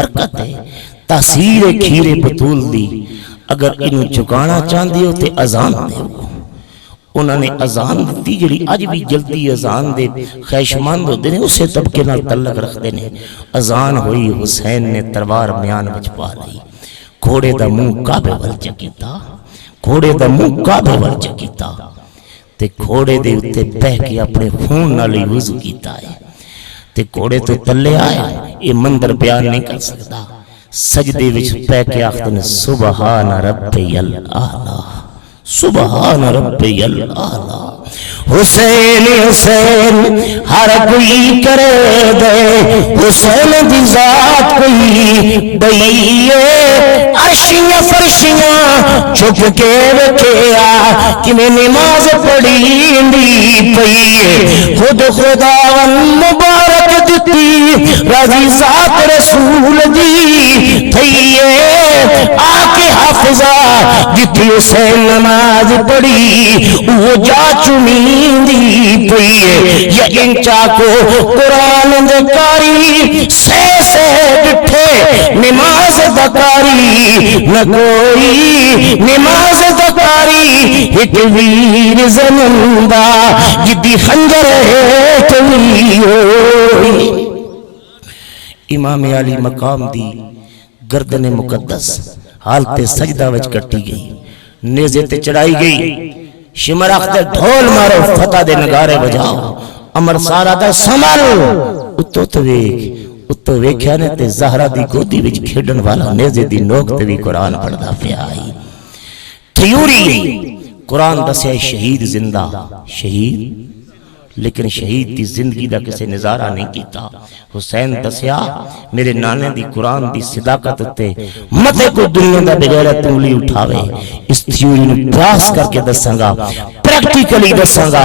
برکت ہے تاثیر کھیرے بطول دی اگر انہوں چکانا چاندے ہو تے اذان دے انہوں نے اذان دیتی جڑی اج بھی جلدی اذان دے خیشمند ہوتے ہیں اسے طبقے نال تعلق رکھتے ہیں اذان ہوئی حسین نے تلوار میان وچ پا لئی گھوڑے دا منہ کعبے ول چکیتا گھوڑے دا منہ کعبے ول چکیتا تے گھوڑے دے اتے بہ کے اپنے خون نال وضو کیتا ہے تے گھوڑے تو تلے آیا یہ مندر بیان نہیں کر سکتا سجدے وچ پہ کے آخدے نے سبحان ربی الاعلی سبحان ربی الاعلی حسین حسین ہر کوئی کرے دے حسین دی ذات کوئی بئیے عرشیاں فرشیاں چھپ کے رکھیا کہ میں نماز پڑھی دی پئیے خود خداون مبارک دیتی رضی ذات رسول دی تھئیے آکے حافظہ جتی حسین نماز پڑھی وہ جا چمین دی پئیے یقین چاکو قرآن دکاری سے ڈٹھے نماز دکاری نہ کوئی نماز دکاری ایک ویر زمندہ جدی خنجر ہے تلی ہوئی امام علی مقام دی گردن مقدس حالت سجدہ وچ کٹی گئی نیزے تے چڑھائی گئی شمر اختر ڈھول مارو فتح دے نگارے بجاؤ امر سارا دا سمل اتو ویکھیا نے تے زہرہ دی گودی وچ کھیڈن والا نیزے دی نوک تے بھی قرآن پڑھدا پیا آئی تھیوری قرآن دسیا شہید زندہ شہید لیکن شہید دی زندگی دا کسے نظارہ نہیں کیتا حسین دسیا میرے نانے دی قرآن دی صداقت تے متے کو دنیا دا بغیرت انگلی اٹھاوے اس تھیوری نے پراس کر کے دسنگا پریکٹیکلی دسنگا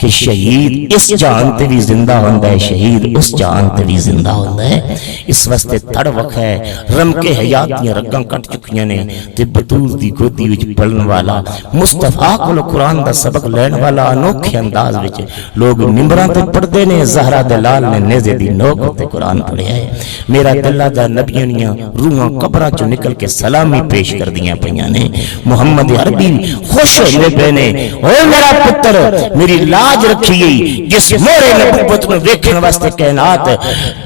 کہ شہید اس جان تے بھی زندہ ہوندہ ہے شہید اس جان تے بھی زندہ ہوندہ ہے اس واسطے تڑ وقت ہے رم کے حیاتیاں رگاں کٹ چکیاں نے تے بطول دی گودی وچ پڑھن والا مصطفیٰ کو قرآن دا سبق لین والا انوکھے انداز وچ لوگ ممبران تے پڑھدے نے زہرہ دلال نے نیزے دی نوک تے قرآن پڑھے ہے میرا دلہ دا نبیانیاں روحاں قبرہ جو نکل کے سلامی پیش کر دیاں پہیاں نے محمد عربی خوش ہوئے پہنے اوہ میرا پتر میری لاج رکھی گئی جس مورے نبوت میں ویکھن واسطے کائنات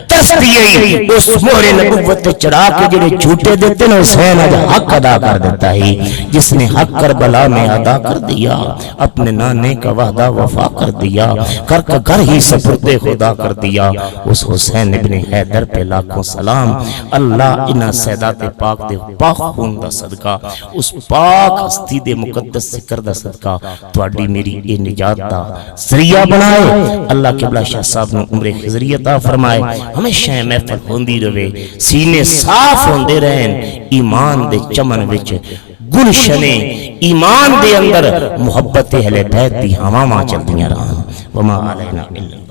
ترس دیئی اس مورے نبوت چڑھا کے جنہیں جھوٹے دیتے نے حسین آج حق ادا کر دیتا ہی جس نے حق کربلا میں ادا کر دیا اپنے نانے کا وعدہ وفا کر دیا کر کا گھر ہی سپردے خدا کر دیا اس حسین ابن حیدر پہ لاکھوں سلام اللہ انہا سیدات پاک دے پاک خون دا صدقہ اس پاک ہستی دے مقدس ذکر دا صدقہ توڑی میری اے نجات دا ذریعہ بنائے اللہ قبلہ شاہ صاحب نے عمر خضریتہ فرمائے ہمیشہ محفل ہوندی روے سینے صاف ہوندے رہن ایمان دے چمن وچ گلشنے ایمان دے اندر محبت اہل بیت دی ہماماں چل دیاں رہن وما علینا اللہ